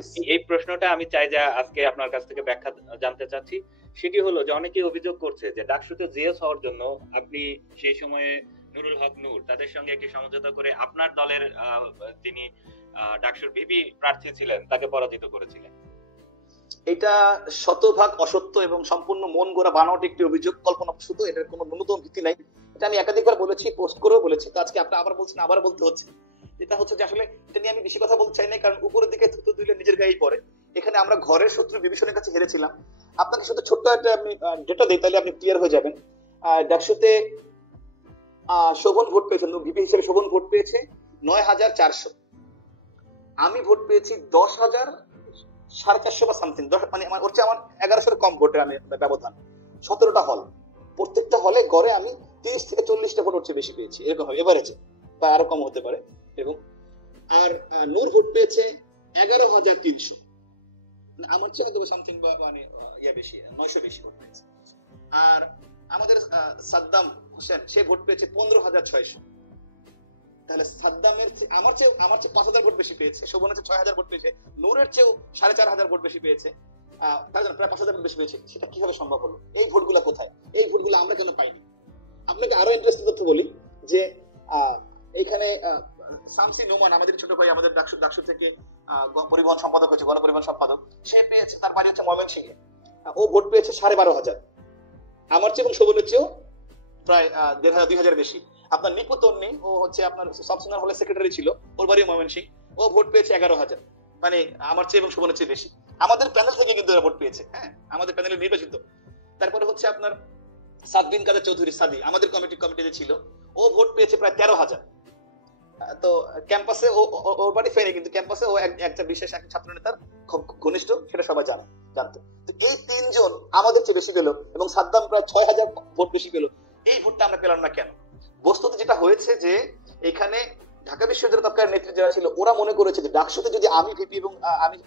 Please. এই প্রশ্নটা আমি চাই যে আজকে আপনার কাছ থেকে ব্যাখ্যা জানতে চাচ্ছি। সেটি হলো যে অনেকেই অভিযোগ করছে যে ডাকসুতে জিএস হওয়ার জন্য আপনি সেই সময়ে নুরুল হক নূর তাদের সঙ্গে একটি সমঝোতা করে আপনার দলের তিনি ডাকসুর ভিপি প্রার্থী ছিলেন তাকে পরাজিত করেছিলেন। এটা শতভাগ অসত্য এবং সম্পূর্ণ মন গড়া বানাওয়াট একটি অভিযোগ, কল্পনাপ্রসূত। এটার কোনো ন্যূনতম ভিত্তি নাই। এটা আমি একাধিকবার বলেছি, পোস্ট করেও বলেছি। তো আজকে আপনি আবার বলছেন, আবার বলতে হচ্ছে। এটা হচ্ছে যে আসলে এটা নিয়ে আমি বেশি কথা বলতে চাই না, কারণ উপরের দিকে থুতু দিলে নিজের গায়েই পড়ে। এখানে আমরা ঘরের শত্রু বিভীষণের কাছে হেরেছিলাম। আপনাকে শুধু ছোট্ট একটা আমি ডেটা দিই, তাহলে আপনি ক্লিয়ার হয়ে যাবেন। ডাকসুতে শোভন ভোট পেয়েছেন, ভিপি হিসেবে শোভন ভোট পেয়েছে ৯,৪০০। আমি ভোট পেয়েছি ১০,৪৫০ বা সামথিং, মানে ওর চেয়ে আমার ১১০০ কম ভোটের আমি ব্যবধান। ১৭টা হল, প্রত্যেকটা হলে গড়ে আমি ৩০ থেকে ৪০টা ভোট হচ্ছে বেশি পেয়েছি, এরকম হবে এভারেজে, বা আরো কম হতে পারে এরকম। আর নূর ভোট পেয়েছে ১১,৩০০, আমার চেয়ে হয়তো সামথিং বা মানে ইয়া বেশি, ৯০০ বেশি ভোট পেয়েছে। আর আমাদের সাদ্দাম হোসেন, সে ভোট পেয়েছে ১৫,৬০০। তাহলে সাদ্দামের আমার চেয়ে ৫,০০০ ভোট বেশি পেয়েছে, শোভনের চেয়ে ৬,০০০ ভোট পেয়েছে, নূরের চেয়েও ৪,৫০০ ভোট বেশি পেয়েছে, প্রায় ৫,০০০ ভোট বেশি পেয়েছে। সেটা কিভাবে সম্ভব হলো? এই ভোটগুলো কোথায়? এই ভোটগুলো আমরা কেন পাইনি? আপনাকে আরো ইন্টারেস্টিং তথ্য বলি যে এখানে শামসি নোমান, আমাদের ছোট ভাই, আমাদের ডাকসু থেকে পরিবহন সম্পাদক হয়েছে, গণপরিবহন সম্পাদক, সে পেয়েছে, তার বাড়ি হচ্ছে ময়মনসিংহে, ও ভোট পেয়েছে ১২,৫০০। আমার চেয়ে এবং শোভনের চেয়েও প্রায় ১,৫০০-২,০০০ বেশি। আপনার নিপু তন্নি, ও হচ্ছে আপনার সাবসিনার হলের সেক্রেটারি ছিল, ওর বাড়ি ময়মনসিংহ, ও ভোট পেয়েছে ১১,০০০, মানে আমার চেয়ে এবং শোভনের চেয়ে বেশি। আমাদের প্যানেল থেকে কিন্তু ভোট পেয়েছে, হ্যাঁ, আমাদের প্যানেলে নির্বাচিত। তারপরে হচ্ছে আপনার সাদবিন কাদের চৌধুরী সাদি, আমাদের কমিটিতে ছিল, ও ভোট পেয়েছে প্রায় ১৩,০০০। তো ক্যাম্পাসে ওর বাড়ি ফেরে, কিন্তু ক্যাম্পাসে ও একটা বিশেষ এক ছাত্র নেতার খুব ঘনিষ্ঠ, সেটা সবাই জানতো। তো এই তিনজন আমাদের চেয়ে বেশি পেল, এবং সাদ্দাম প্রায় ৬,০০০ ভোট বেশি পেল। এই ভোটটা আমরা পেলাম না কেন? বস্তুতে যেটা হয়েছে যে এখানে ঢাকা বিশ্ববিদ্যালয়ের তৎকালীন নেতৃত্ব যারা ছিল, ওরা মনে করেছে যে ডাকসুতে যদি আমি ভিপি এবং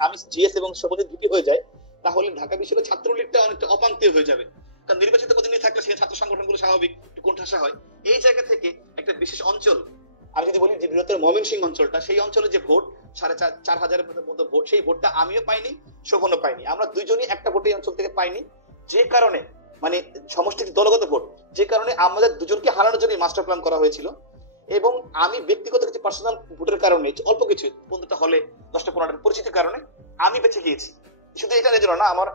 আমি জিএস এবং শোভনের ভিপি হয়ে যায়, তাহলে ঢাকা বিশ্ববিদ্যালয়ের ছাত্রলীগটা অনেকটা অপাঙ্ক্তেয় হয়ে যাবে, কারণ নির্বাচিত প্রতিনিধি থাকলে সেই ছাত্র সংগঠনগুলো স্বাভাবিক একটু কোণঠাসা হয়। এই জায়গা থেকে একটা বিশেষ অঞ্চল, আমি যদি বলি যে বৃহত্তর ময়মনসিংহ অঞ্চলটা, সেই অঞ্চলে যে ভোট ৪,৫০০ মতো ভোট, সেই ভোটটা আমিও পাইনি, শোভনও পাইনি, আমরা দুইজনই একটা ভোট এই অঞ্চল থেকে পাইনি। যে কারণে মানে সমষ্টি দলগত ভোট, যে কারণে আমাদের দুজনকে হারানোর জন্য মাস্টার প্ল্যান করা হয়েছিল। এবং আমি ব্যক্তিগত কিছু পার্সোনাল ভোটের কারণে, অল্প কিছু 15টা হলে 10টা 15টার পরিচিতির কারণে আমি বেঁচে গিয়েছি। শুধু এটা জন্য না, আমার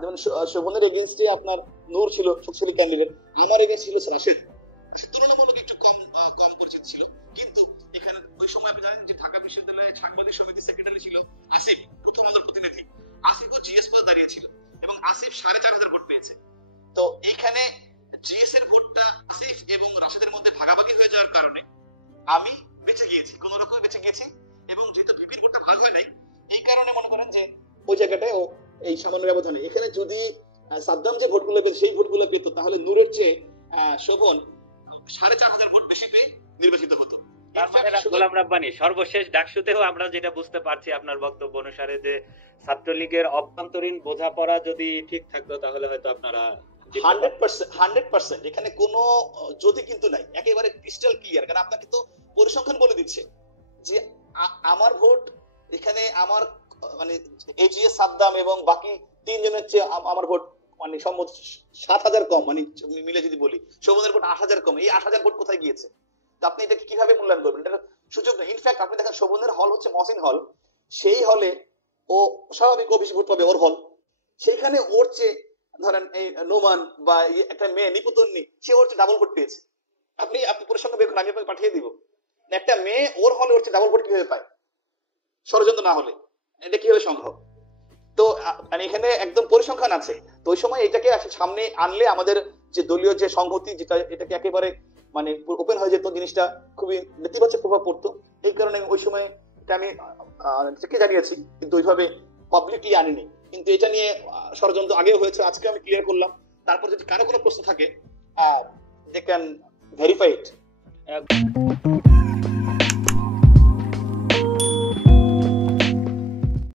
যেমন শোভনের এগেইনস্টে আপনার নূর ছিল শক্তিশালী ক্যান্ডিডেট, আমার এগেইনস্ট ছিল রাশেদ, তুলনামূলক একটু কম পরিচিত ছিল। কিন্তু এখানে ওই সময় আপনি জানেন যে ঢাকা বিশ্ববিদ্যালয়ের সাংবাদিক সমিতির সেক্রেটারি ছিল আসিফ, প্রথম আলোর প্রতিনিধি। আসিফও জিএস পদে দাঁড়িয়েছিল এবং আসিফ ৪,৫০০ ভোট পেয়েছে। তো এইখানে জিএস এর ভোটটা আসিফ এবং রাশেদের মধ্যে ভাগাভাগি হয়ে যাওয়ার কারণে আমি বেঁচে গিয়েছি, কোন রকমে বেঁচে গিয়েছি। এবং যেহেতু ভিপির ভোটটা ভাগ হয় নাই, এই কারণে মনে করেন যে ওই জায়গাটায় ও এই সামান্য ব্যবধানে, এখানে যদি সাদ্দাম যে ভোটগুলো পেত সেই ভোটগুলো পেত, তাহলে নূরের চেয়ে শোভন ৪,৫০০ ভোট বেশি পেয়ে নির্বাচিত হতো। গোলাম রাব্বানী, সর্বশেষ ডাকসুতেও আমরা যেটা বুঝতে পারছি আপনার বক্তব্য অনুসারে যে ছাত্রলীগের অভ্যন্তরীণ বোঝাপড়া যদি ঠিক থাকতো, তাহলে হয়তো আপনারা 100% এখানে কোনো যদি কিন্তু নাই, একেবারে ক্রিস্টাল ক্লিয়ার। কারণ আপনাকে তো পরিসংখ্যান বলে দিচ্ছে যে আমার ভোট এখানে, আমার মানে এজিএস, সাদ্দাম এবং বাকি তিনজনের চেয়ে আমার ভোট মানে সম্ভবত ৭,০০০ কম, মানে মিলে যদি বলি শোভনের ভোট ৮,০০০ কম। এই ৮,০০০ ভোট কোথায় গিয়েছে? তো আপনি এটাকে কিভাবে মূল্যায়ন করবেন? এটা সুযোগ নেই। ইনফ্যাক্ট আপনি দেখেন শোভনের হল হচ্ছে মহসিন হল, সেই হলে ও স্বাভাবিক ও বেশি ভোট পাবে, ওর হল। সেইখানে ওর চেয়ে ধরেন এই নোমান বা একটা মেয়ে নিপুতন্নি, সে ওর চেয়ে ডাবল ভোট পেয়েছে। আপনি পরিসংখ্যান বের করুন, আমি আপনাকে পাঠিয়ে দিব। একটা মেয়ে ওর হলে ওর চেয়ে ডাবল ভোট কিভাবে পায়, ষড়যন্ত্র না হলে? এটা কিভাবে সম্ভব? তো মানে এখানে একদম পরিসংখ্যান আছে। তো ওই সময় এটাকে সামনে আনলে আমাদের যে দলীয় যে সংহতি, যেটা এটাকে একেবারে মানে ওপেন হয়ে যেত, জিনিসটা খুবই নেতিবাচক প্রভাব পড়তো। এই কারণে ওই সময় এটা আমি জানিয়েছি, কিন্তু ওইভাবে পাবলিকলি আনিনি। কিন্তু এটা নিয়ে ষড়যন্ত্র আগেও হয়েছে, আজকে আমি ক্লিয়ার করলাম। তারপর যদি কারো কোনো প্রশ্ন থাকে, দে ক্যান ভেরিফাই ইট।